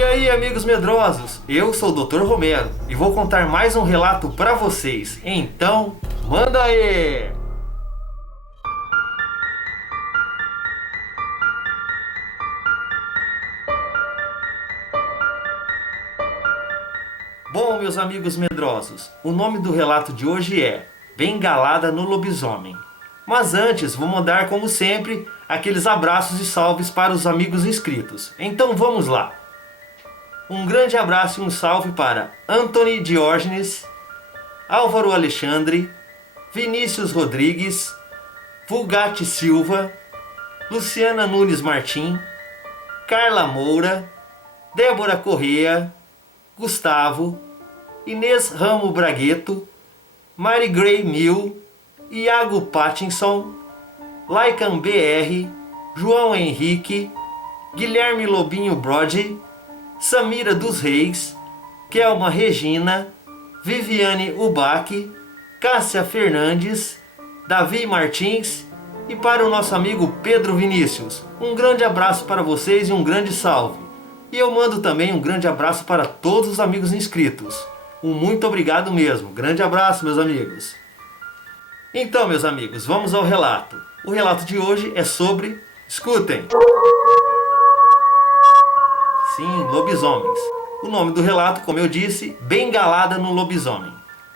E aí, amigos medrosos, eu sou o Dr. Romero e vou contar mais um relato para vocês. Então, manda aí! Bom, meus amigos medrosos, o nome do relato de hoje é Bengalada no Lobisomem. Mas antes, vou mandar, como sempre, aqueles abraços e salves para os amigos inscritos. Então vamos lá! Um grande abraço e um salve para Anthony Diógenes, Álvaro Alexandre, Vinícius Rodrigues, Vulgate Silva, Luciana Nunes Martim, Carla Moura, Débora Correa, Gustavo, Inês Ramo Bragueto, Mary Gray Mill, Iago Pattinson, Laikan BR, João Henrique, Guilherme Lobinho Brody, Samira dos Reis, Kelma Regina, Viviane Ubac, Cássia Fernandes, Davi Martins e para o nosso amigo Pedro Vinícius. Um grande abraço para vocês e um grande salve. E eu mando também um grande abraço para todos os amigos inscritos. Um muito obrigado mesmo. Grande abraço, meus amigos. Então, meus amigos, vamos ao relato. O relato de hoje é sobre... Escutem! Sim, lobisomens. O nome do relato, como eu disse, Bengalada no Lobisomem.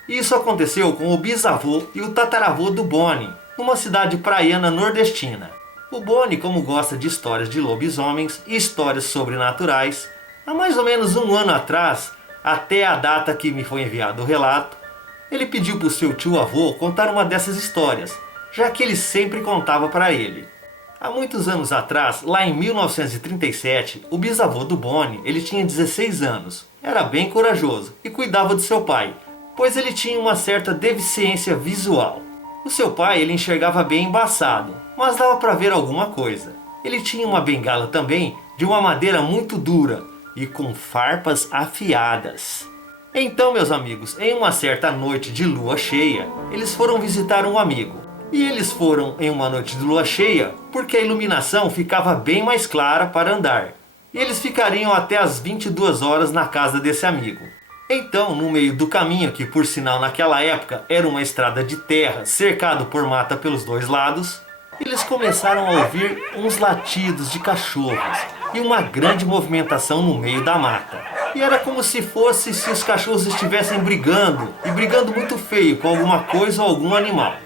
Isso aconteceu com o bisavô e o tataravô do Boni, numa cidade praiana nordestina. O Boni, como gosta de histórias de lobisomens e histórias sobrenaturais, há mais ou menos um ano atrás, até a data que me foi enviado o relato, ele pediu para o seu tio-avô contar uma dessas histórias, já que ele sempre contava para ele. Há muitos anos atrás, lá em 1937, o bisavô do Boni, ele tinha 16 anos, era bem corajoso e cuidava do seu pai, pois ele tinha uma certa deficiência visual. O seu pai, ele enxergava bem embaçado, mas dava para ver alguma coisa. Ele tinha uma bengala também de uma madeira muito dura e com farpas afiadas. Então, meus amigos, em uma certa noite de lua cheia, eles foram visitar um amigo. E eles foram em uma noite de lua cheia porque a iluminação ficava bem mais clara para andar. E eles ficariam até as 22 horas na casa desse amigo. Então, no meio do caminho, que por sinal naquela época era uma estrada de terra cercado por mata pelos dois lados, eles começaram a ouvir uns latidos de cachorros e uma grande movimentação no meio da mata. E era como se os cachorros estivessem brigando, e brigando muito feio com alguma coisa ou algum animal.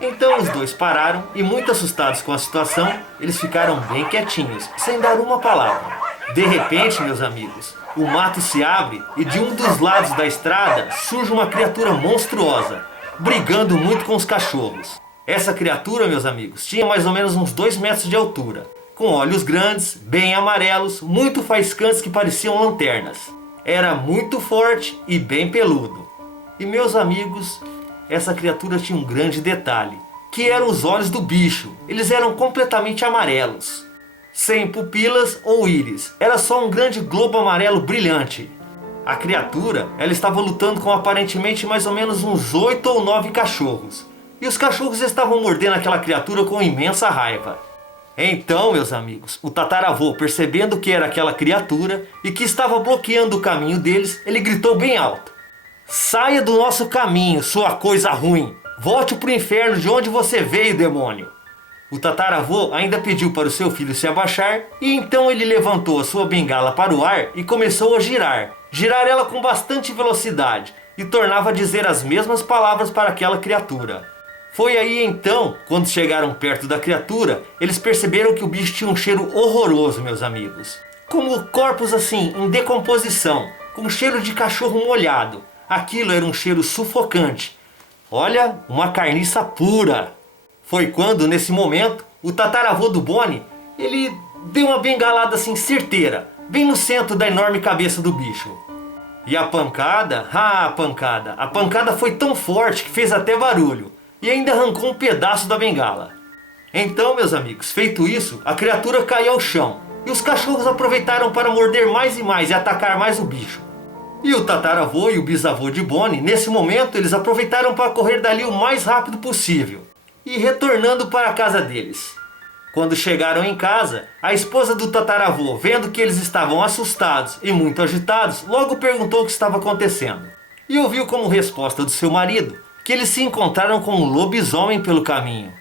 Então os dois pararam e, muito assustados com a situação, eles ficaram bem quietinhos, sem dar uma palavra. De repente, meus amigos, o mato se abre e de um dos lados da estrada surge uma criatura monstruosa, brigando muito com os cachorros. Essa criatura, meus amigos, tinha mais ou menos uns 2 metros de altura, com olhos grandes, bem amarelos, muito faiscantes que pareciam lanternas. Era muito forte e bem peludo. E, meus amigos, essa criatura tinha um grande detalhe, que eram os olhos do bicho. Eles eram completamente amarelos, sem pupilas ou íris. Era só um grande globo amarelo brilhante. A criatura, ela estava lutando com aparentemente mais ou menos uns 8 ou 9 cachorros. E os cachorros estavam mordendo aquela criatura com imensa raiva. Então, meus amigos, o tataravô, percebendo que era aquela criatura e que estava bloqueando o caminho deles, ele gritou bem alto: "Saia do nosso caminho, sua coisa ruim! Volte para o inferno de onde você veio, demônio!" O tataravô ainda pediu para o seu filho se abaixar e então ele levantou a sua bengala para o ar e começou a girar ela com bastante velocidade e tornava a dizer as mesmas palavras para aquela criatura. Foi aí então, quando chegaram perto da criatura, eles perceberam que o bicho tinha um cheiro horroroso, meus amigos. Como corpos assim, em decomposição, com cheiro de cachorro molhado. Aquilo era um cheiro sufocante. Olha, uma carniça pura. Foi quando, nesse momento, o tataravô do Boni, ele deu uma bengalada assim certeira, bem no centro da enorme cabeça do bicho. E a pancada, a pancada foi tão forte que fez até barulho. E ainda arrancou um pedaço da bengala. Então, meus amigos, feito isso, a criatura caiu ao chão. E os cachorros aproveitaram para morder mais e mais e atacar mais o bicho. E o tataravô e o bisavô de Boni, nesse momento, eles aproveitaram para correr dali o mais rápido possível. E retornando para a casa deles. Quando chegaram em casa, a esposa do tataravô, vendo que eles estavam assustados e muito agitados, logo perguntou o que estava acontecendo. E ouviu como resposta do seu marido que eles se encontraram com um lobisomem pelo caminho.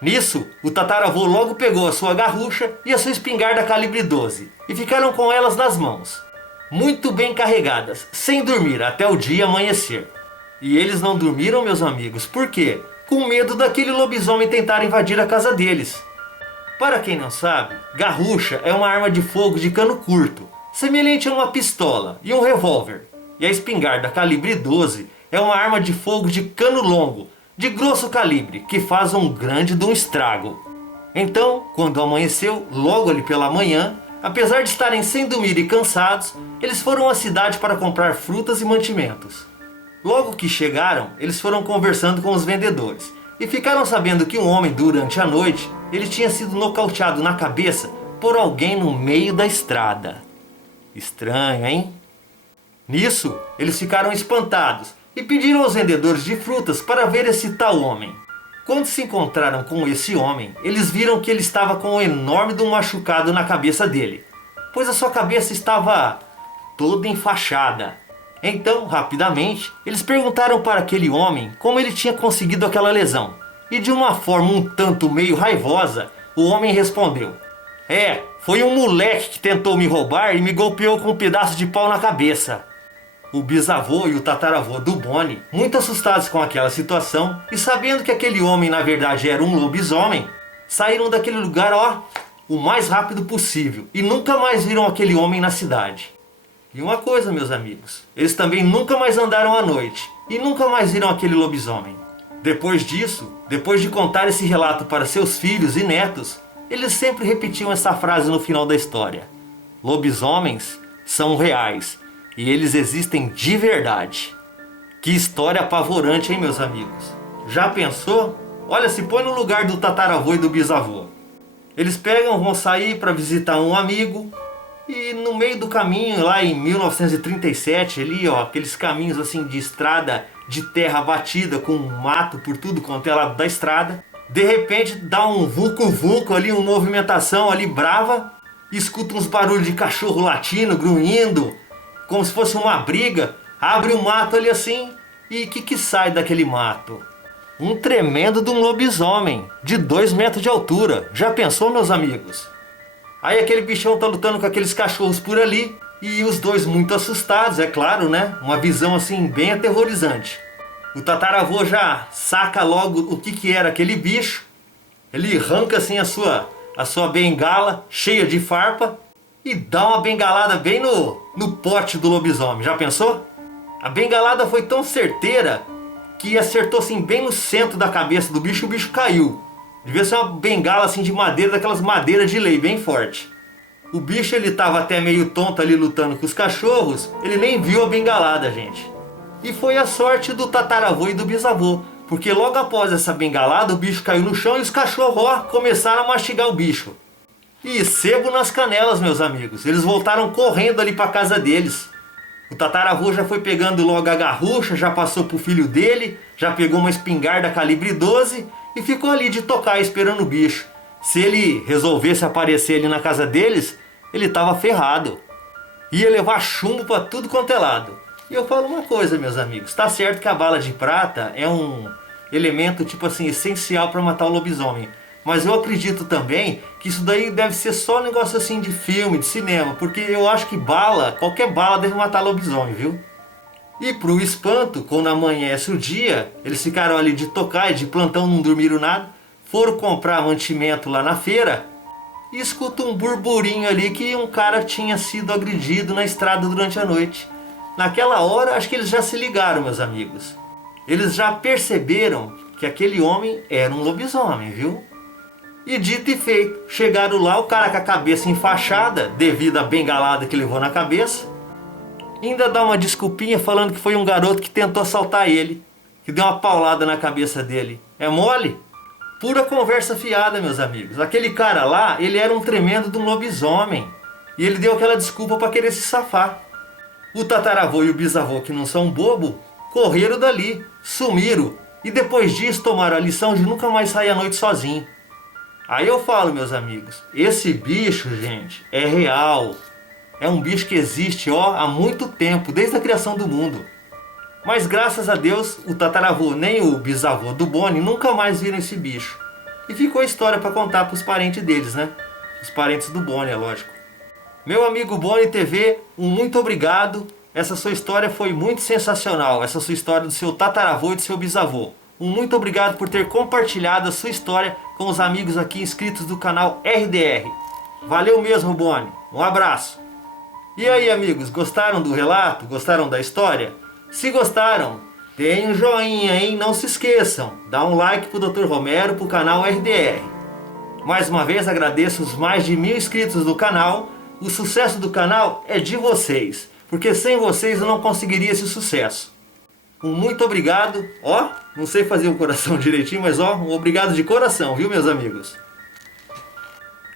Nisso, o tataravô logo pegou a sua garrucha e a sua espingarda calibre 12 e ficaram com elas nas mãos, muito bem carregadas, sem dormir até o dia amanhecer. E eles não dormiram, meus amigos, por quê? Com medo daquele lobisomem tentar invadir a casa deles. Para quem não sabe, garrucha é uma arma de fogo de cano curto, semelhante a uma pistola e um revólver. E a espingarda calibre 12 é uma arma de fogo de cano longo, de grosso calibre, que faz um grande de um estrago. Então, quando amanheceu, logo ali pela manhã, apesar de estarem sem dormir e cansados, eles foram à cidade para comprar frutas e mantimentos. Logo que chegaram, eles foram conversando com os vendedores e ficaram sabendo que um homem, durante a noite, ele tinha sido nocauteado na cabeça por alguém no meio da estrada. Estranho, hein? Nisso, eles ficaram espantados e pediram aos vendedores de frutas para ver esse tal homem. Quando se encontraram com esse homem, eles viram que ele estava com um enorme machucado na cabeça dele, pois a sua cabeça estava toda enfaixada. Então, rapidamente, eles perguntaram para aquele homem como ele tinha conseguido aquela lesão. E de uma forma um tanto meio raivosa, o homem respondeu: foi um moleque que tentou me roubar e me golpeou com um pedaço de pau na cabeça. O bisavô e o tataravô do Bonnie, muito assustados com aquela situação e sabendo que aquele homem na verdade era um lobisomem, saíram daquele lugar o mais rápido possível e nunca mais viram aquele homem na cidade. E uma coisa, meus amigos, eles também nunca mais andaram à noite e nunca mais viram aquele lobisomem. Depois disso, depois de contar esse relato para seus filhos e netos, eles sempre repetiam essa frase no final da história: lobisomens são reais e eles existem de verdade. Que história apavorante, hein, meus amigos? Já pensou? Olha, se põe no lugar do tataravô e do bisavô. Eles vão sair para visitar um amigo e no meio do caminho, lá em 1937, ali, aqueles caminhos assim de estrada de terra batida com mato por tudo quanto é lado da estrada, de repente dá um vulco-vulco ali, uma movimentação ali brava, escuta uns barulhos de cachorro latindo, grunhindo, como se fosse uma briga, abre o mato ali assim, e o que sai daquele mato? Um tremendo de um lobisomem, de 2 metros de altura. Já pensou, meus amigos? Aí aquele bichão tá lutando com aqueles cachorros por ali, e os dois muito assustados, é claro, né? Uma visão assim bem aterrorizante. O tataravô já saca logo o que era aquele bicho, ele arranca assim a sua bengala cheia de farpa, e dá uma bengalada bem no pote do lobisomem. Já pensou? A bengalada foi tão certeira que acertou assim bem no centro da cabeça do bicho, o bicho caiu. Devia ser uma bengala assim de madeira, daquelas madeiras de lei, bem forte. O bicho ele tava até meio tonto ali lutando com os cachorros, ele nem viu a bengalada, gente. E foi a sorte do tataravô e do bisavô, porque logo após essa bengalada o bicho caiu no chão e os cachorros começaram a mastigar o bicho. E sebo nas canelas, meus amigos. Eles voltaram correndo ali para casa deles. O tataravô já foi pegando logo a garrucha, já passou pro filho dele, já pegou uma espingarda calibre 12 e ficou ali de tocar esperando o bicho. Se ele resolvesse aparecer ali na casa deles, ele tava ferrado. Ia levar chumbo para tudo quanto é lado. E eu falo uma coisa, meus amigos, tá certo que a bala de prata é um elemento tipo assim essencial para matar o lobisomem. Mas eu acredito também que isso daí deve ser só um negócio assim de filme, de cinema. Porque eu acho que qualquer bala deve matar lobisomem, viu? E pro espanto, quando amanhece o dia, eles ficaram ali de tocaia, de plantão, não dormiram nada. Foram comprar mantimento lá na feira e escuta um burburinho ali que um cara tinha sido agredido na estrada durante a noite. Naquela hora, acho que eles já se ligaram, meus amigos. Eles já perceberam que aquele homem era um lobisomem, viu? E dito e feito, chegaram lá, o cara com a cabeça enfaixada, devido à bengalada que levou na cabeça. Ainda dá uma desculpinha falando que foi um garoto que tentou assaltar ele, que deu uma paulada na cabeça dele. É mole? Pura conversa fiada, meus amigos. Aquele cara lá, ele era um tremendo de um lobisomem. E ele deu aquela desculpa para querer se safar. O tataravô e o bisavô, que não são bobo, correram dali, sumiram. E depois disso tomaram a lição de nunca mais sair à noite sozinho. Aí eu falo, meus amigos, esse bicho, gente, é real. É um bicho que existe, ó, há muito tempo, desde a criação do mundo. Mas graças a Deus, o tataravô nem o bisavô do Boni nunca mais viram esse bicho. E ficou a história para contar para os parentes deles, né? Os parentes do Boni, é lógico. Meu amigo Boni TV, um muito obrigado. Essa sua história foi muito sensacional. Essa sua história do seu tataravô e do seu bisavô. Um muito obrigado por ter compartilhado a sua história com os amigos aqui inscritos do canal RDR. Valeu mesmo, Boni. Um abraço. E aí, amigos, gostaram do relato? Gostaram da história? Se gostaram, deem um joinha, hein? Não se esqueçam. Dá um like pro Dr. Romero, pro canal RDR. Mais uma vez agradeço os mais de 1000 inscritos do canal. O sucesso do canal é de vocês, porque sem vocês eu não conseguiria esse sucesso. Um muito obrigado, ó, não sei fazer o coração direitinho, mas ó, um obrigado de coração, viu, meus amigos?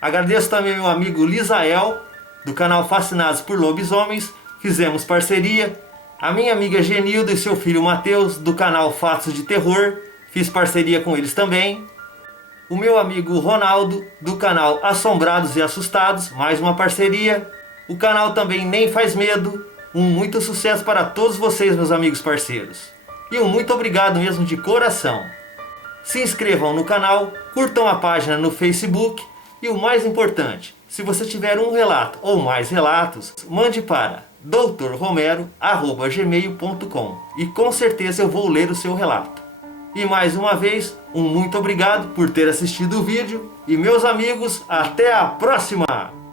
Agradeço também meu amigo Lisael, do canal Fascinados por Lobisomens, fizemos parceria. A minha amiga Genilda e seu filho Matheus, do canal Fatos de Terror, fiz parceria com eles também. O meu amigo Ronaldo, do canal Assombrados e Assustados, mais uma parceria. O canal também Nem Faz Medo. Um muito sucesso para todos vocês, meus amigos parceiros. E um muito obrigado mesmo de coração. Se inscrevam no canal, curtam a página no Facebook e o mais importante, se você tiver um relato ou mais relatos, mande para drromero@gmail.com e com certeza eu vou ler o seu relato. E mais uma vez, um muito obrigado por ter assistido o vídeo e meus amigos, até a próxima!